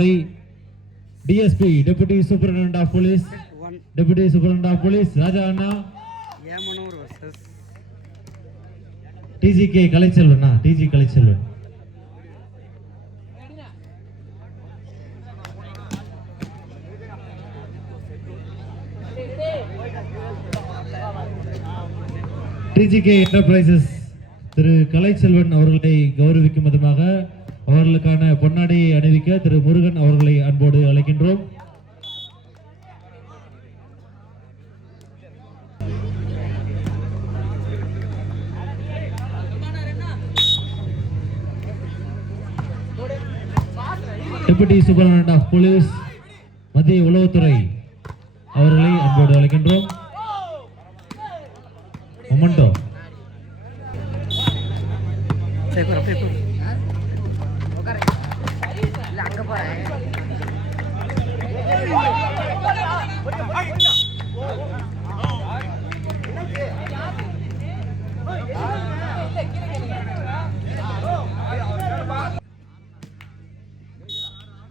DSP Deputy Superintendent of Police Deputy Superintendent of Police Raja Anna Yamanur versus TGK Kalaiselvan TG Kalaiselvan TGK Enterprises திரு கலைச்செல்வன் அவர்களை கௌரவிக்கும் விதமாக அவர்களுக்கான பொன்னாடையை அணிவிக்க திரு முருகன் அவர்களை அன்போடு அழைக்கின்றோம். டெபுட்டி சூப்பரிண்டென்டென்ட் ஆஃப் போலீஸ் மத்திய உளவுத்துறை அவர்களை அன்போடு அழைக்கின்றோம். மொமெண்டோ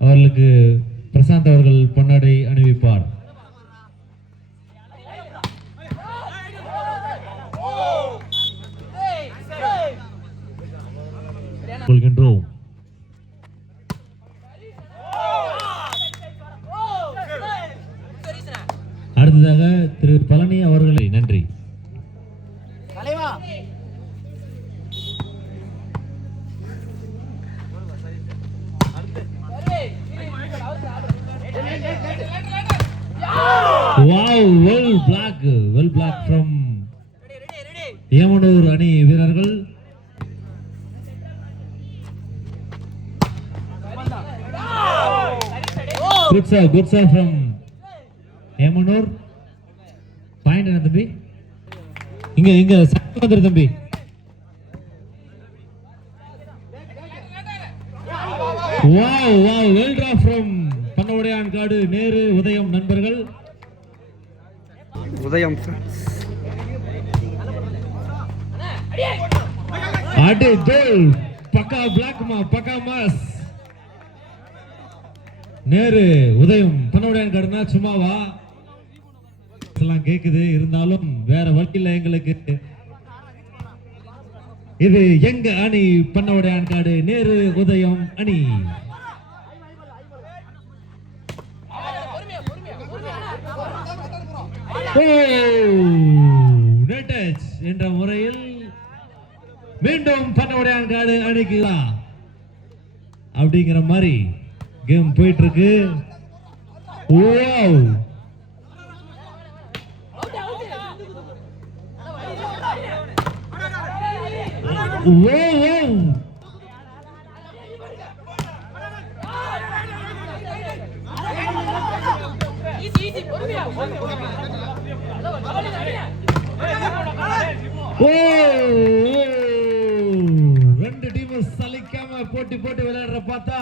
அவர்களுக்கு பிரசாந்த் அவர்கள் பொன்னாடை அணிவிப்பார். கொள்கின்றோம். அடுத்ததாக திரு பழனி அவர்களை நன்றி. Wow, well black from Yamanur அணி வீரர்கள். Good sir from Yamanur. Point என்ன தம்பி? இங்க சட்டை வந்துரு தம்பி. Wow, well draw from பன்னவடையான் காடு நேரு உதயம் நண்பர்கள். உதயம் அடே கோல் பக்கா பக்கா மாஸ். நேரு உதயம் பன்னவடையான் காடுனா சும்மாவா எல்லாம் கேக்குது, இருந்தாலும் வேற வழியில் எங்களுக்கு இது எங்க அணி பன்னவடையான் காடு நேரு உதயம் அணி. என்ற முறையில் மீண்டும் பன்னவடையான் காடு அணிக்கு அப்படிங்கிற மாதிரி கேம் போயிட்டு இருக்கு. ரெண்டு டீமும் சலிக்காம போட்டி விளையாடுற பார்த்தா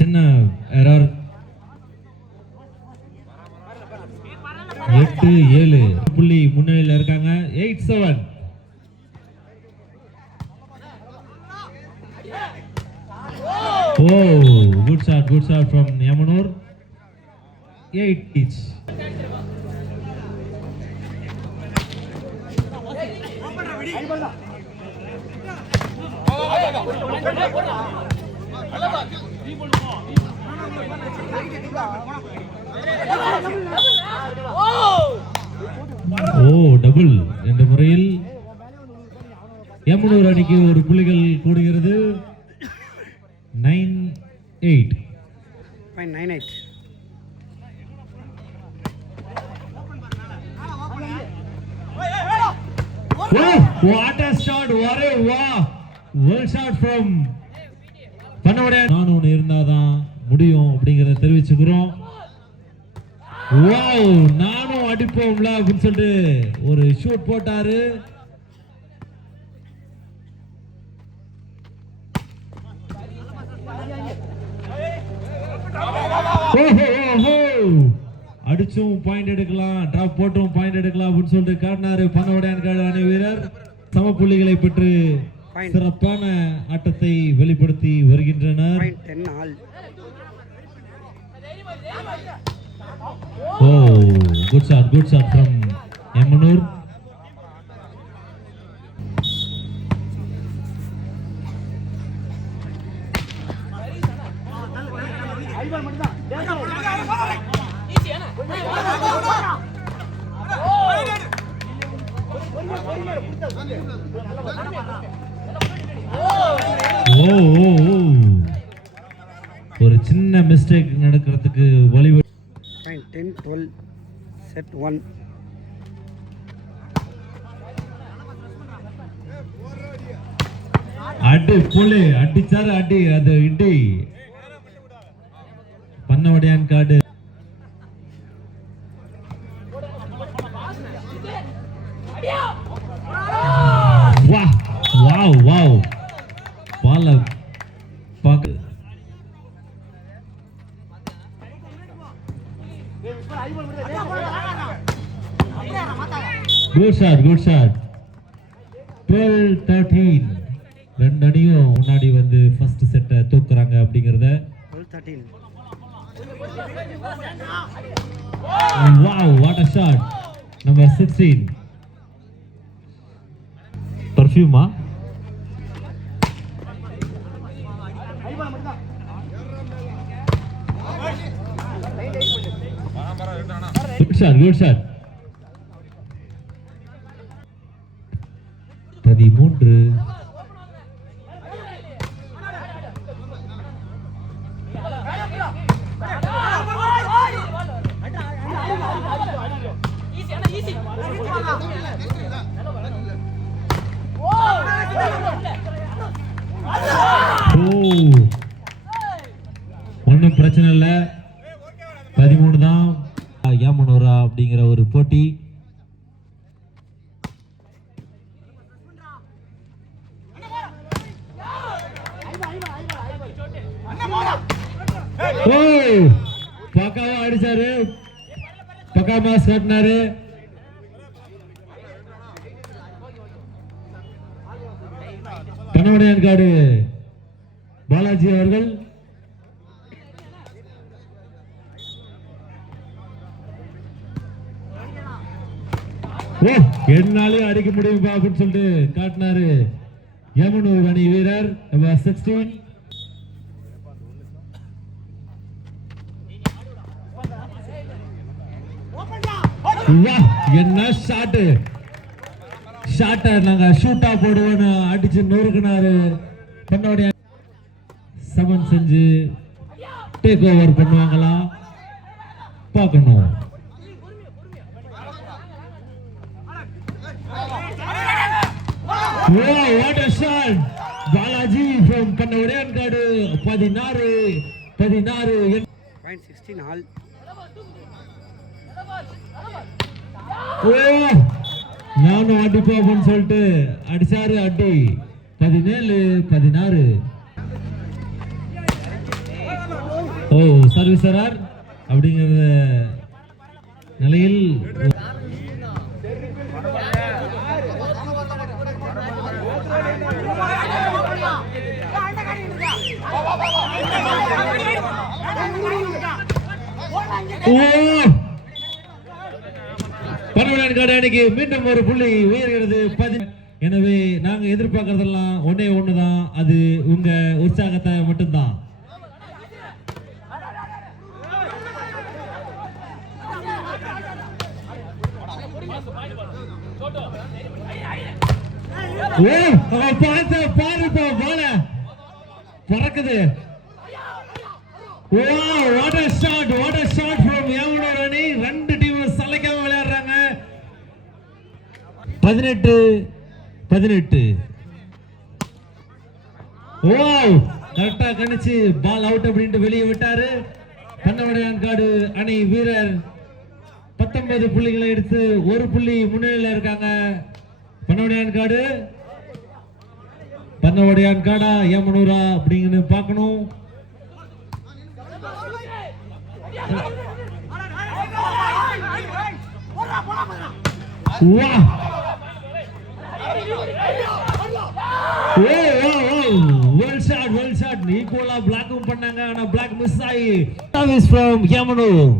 சின்ன எரர். 8-7 புள்ளி முன்னிலையில் இருக்காங்க. 8-7. Good shot from Yamanur. 8 each. Double என்ற முறையில் எமனூர் அணிக்கு ஒரு புள்ளிகள் கூடுகிறது. 9-8. 0.98. What a shot! What a wow! Well shot from பண்ணவடையான். நான் ஒன்று இருந்தாதான் முடியும் அப்படிங்கிறத தெரிவிச்சுக்கிறோம். வாவ், நானும் அடிப்போம்ல அப்படின்னு சொல்லிட்டு ஒரு ஷூட் போட்டாரு. அடிச்சும் பாயிண்ட் எடுக்கலாம், டிராப் போட்டும் பாயிண்ட் எடுக்கலாம் அப்படின்னு சொல்லிட்டு காட்டினாரு பண்ணவடையான் அணி வீரர். சம புள்ளிகளை பெற்று சிறப்பான ஆட்டத்தை வெளிப்படுத்தி வருகின்றனர். 10 all. Good shot from எமனூர். ஒரு சின்ன மிஸ்டேக் நடக்கிறதுக்கு வழி. 10-12. Set 1. அடி புலே அடிச்சாரு, அடி அது இடி பண்ணவடையான் காடு. வாவ் பால பாக்கு. Good shot. 12-13. ரெண்டு அணியும் முன்னாடி வந்து ஃபர்ஸ்ட் செட்டை தூக்குறாங்க அப்படிங்கறத. 12-13. Wow, what a shot. Number 16. பர்ஃபியூமா? Good shot. 13. ஒன்றும் பிரச்சனை இல்லை. 13 தான் ஏமனூரா அப்படிங்கிற ஒரு போட்டி. பக்காவா அடிச்சாரு, பக்கா மாஸ் காட்டினாரு. பண்ணவடையான் காடு பாலாஜி அவர்கள். என்னாலே அடிக்க முடியும்பா அப்படின்னு சொல்லிட்டு காட்டினாரு எமனூர் அணி வீரர். 16. என்ன ஷாட்! ஷாட்டை நாங்க ஷூட்டா போடுவோன்னு அடிச்சு நொறுக்குனாரு பண்ணவடையான். சமன் செஞ்சு டேக் ஓவர் பண்ணுவாங்களா பார்க்கணும். What a shot! Balaji from Kannavadiyan Kadu. 16. 16 all. நானும் அடிப்போம்னு சொல்லிட்டு அடிச்சாரு, அடி. 17-16. சர்வீஸ் எரர் அப்படிங்கிற நிலையில் பண்ணவடையான் காடு அணிக்கு மீண்டும் ஒரு புள்ளி உயர்கிறது. எனவே நாங்க எதிர்பார்க்கறதெல்லாம் ஒன்னே ஒண்ணுதான், அது உங்க உற்சாகத்தை மட்டும்தான். ஓ பார்த்து பாருப்பா பால பறக்குது. Oh what a shot from Yamunur அணி. ரெண்டு டீம் சலைக்காம விளையாடுறாங்க. 18-18. ஓ கரெக்டா கணிச்சு பால் அவுட் அப்படின்ட்டு வெளியே விட்டாரு. பண்ணவடையான்காடு அணி வீரர் 19 புள்ளிகளை எடுத்து 1 புள்ளி முன்னிலையில் இருக்காங்க. பண்ணவடையான்காடு பண்ணவடையான்காடா ஏமனூரா அப்படிங்கன்னு பார்க்கணும். வா வெல் ஷாட் ஈக்குவலா பிளாக்கும் பண்ணாங்க. ஆனா பிளாக் மிஸ் ஆகி சர்வீஸ் ஃப்ரம் ஏமனூர்.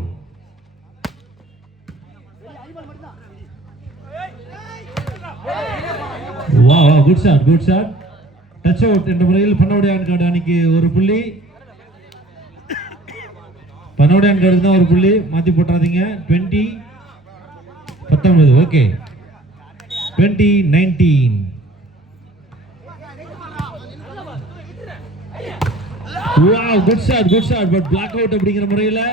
வா குட் ஷாட் டச் அவுட் என்ற முறையில் பண்ணவடையான்காடு அணிக்கு 1 புள்ளி. பண்ணவடையான்காடு தான் 1 புள்ளி, மாத்தி போட்டாதீங்க. 20-19. Okay 20-19. Wow, good shot, but black out அப்படிங்கிற முறையில்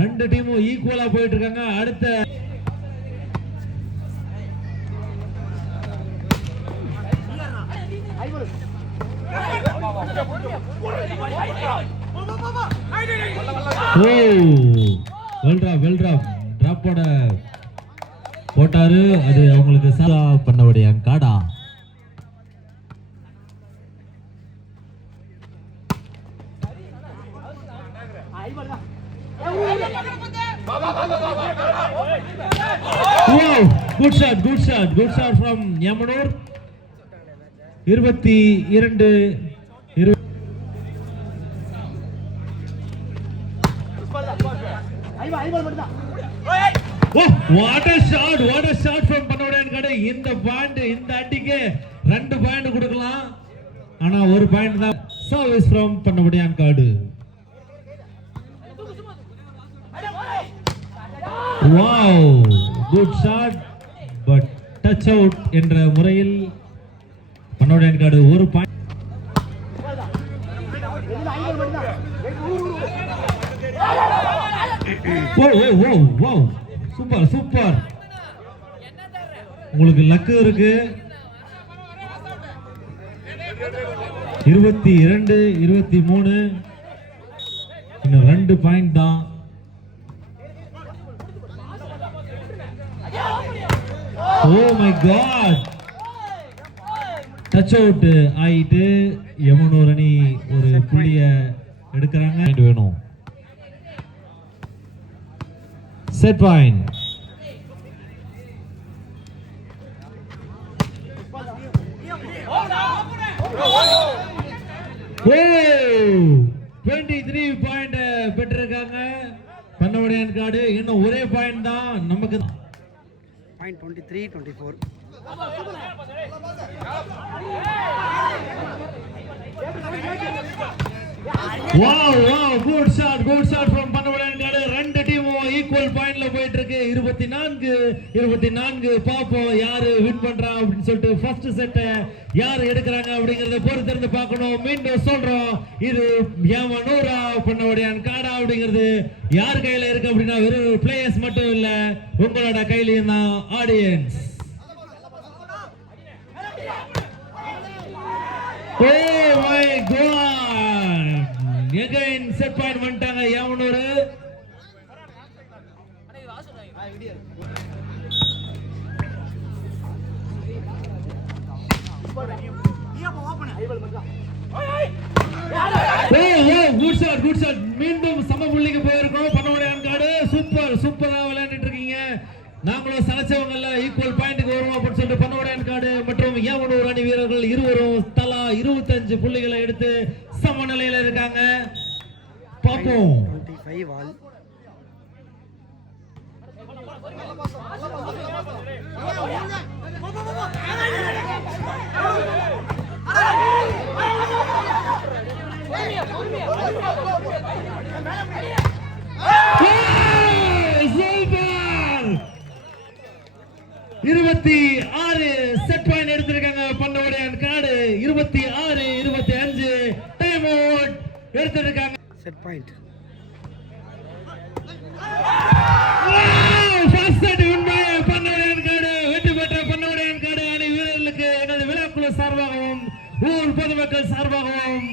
ரெண்டு டீமும் ஈக்குவலா போயிட்டு இருக்காங்க. அடுத்த வெல் டிராப் போட்டாரு. அது அவங்களுக்கு சாதா பண்ணவடையான்காடா. Good shot from Yamunur. 22-20. What a shot from பண்ணவடையான்காடு. இந்த பாயிண்ட் இந்த அடிக்கு 2 பாயிண்ட் கொடுக்கலாம். ஆனா 1 பாயிண்ட் தான். Service from பண்ணவடையான்காடு. Wow, good shot but touch out என்ற முறையில் பண்ணவடையான்காடு 1 பாயிண்ட். ஓ சூப்பர் உங்களுக்கு லக்கு இருக்கு. 22-23. இன்னும் 2 பாயிண்ட் தான். Oh my god, touch out ஆயிட்டு யமுனூர் அணி 1 புள்ளிய எடுக்கறாங்க. வேணும் செட் பாயிண்ட். ஓ 23 பாயிண்ட் பெற்றிருக்காங்க பண்ணவடையான்காடு. இன்னும் ஒரே பாயிண்ட் தான் நமக்கு. 23-24. Wow, good shot from பண்ணவடையான்காடு. ரெண்டு டீமும் ஈக்குவல் பாயிண்ட்ல போயிட்டு இருக்கு. 24-24. பாப்போம் யாரு வின் பண்றா அப்படின்னு சொல்லிட்டு. ஃபர்ஸ்ட் செட் யாரு எடுக்கிறாங்க அப்படிங்கறத பொறுத்திருந்து பார்க்கணும். மீண்டும் சொல்றோம், இது ஏமனூரா பண்ணவடையான்காடா அப்படிங்கிறது யார் கையில இருக்கு அப்படின்னா வெறும் பிளேயர்ஸ் மட்டும் இல்ல, உங்களோட கையிலயும் தான் audience. Oh my god, again set point வந்துட்டாங்க ஏமனூர். Good shot. மீண்டும் சம புள்ளிக்கு போயிருக்கோம். பண்ணவடையான்காடு சூப்பரா விளையாண்டுட்டு இருக்கீங்க. நாங்களும் சலச்சவங்கல்ல ஈக்குவல் பாயிண்ட்க்கு வருவோம் அப்படின்னு சொல்லிட்டு பண்ணவடையான்காடு மற்றும் ஏமனூர் அணி வீரர்கள் இருவரும் தலா 25 புள்ளிகளை எடுத்து சமநிலையில இருக்காங்க. பாப்போம். 25 வால். 26 செட் பாயிண்ட் எடுத்திருக்காங்க பண்ணவடையான் காடு. 26-25 டைம் அவுட் எடுத்திருக்காங்க. Set point. ஃபர்ஸ்ட் செட் உண்மை பண்ணவடையான் காடு வெற்றி பெற்ற பண்ணவடையான் காடு அணி வீரர்களுக்கு எனது விழாக்குழு சார்பாகவும் ஊர் பொதுமக்கள் சார்பாகவும்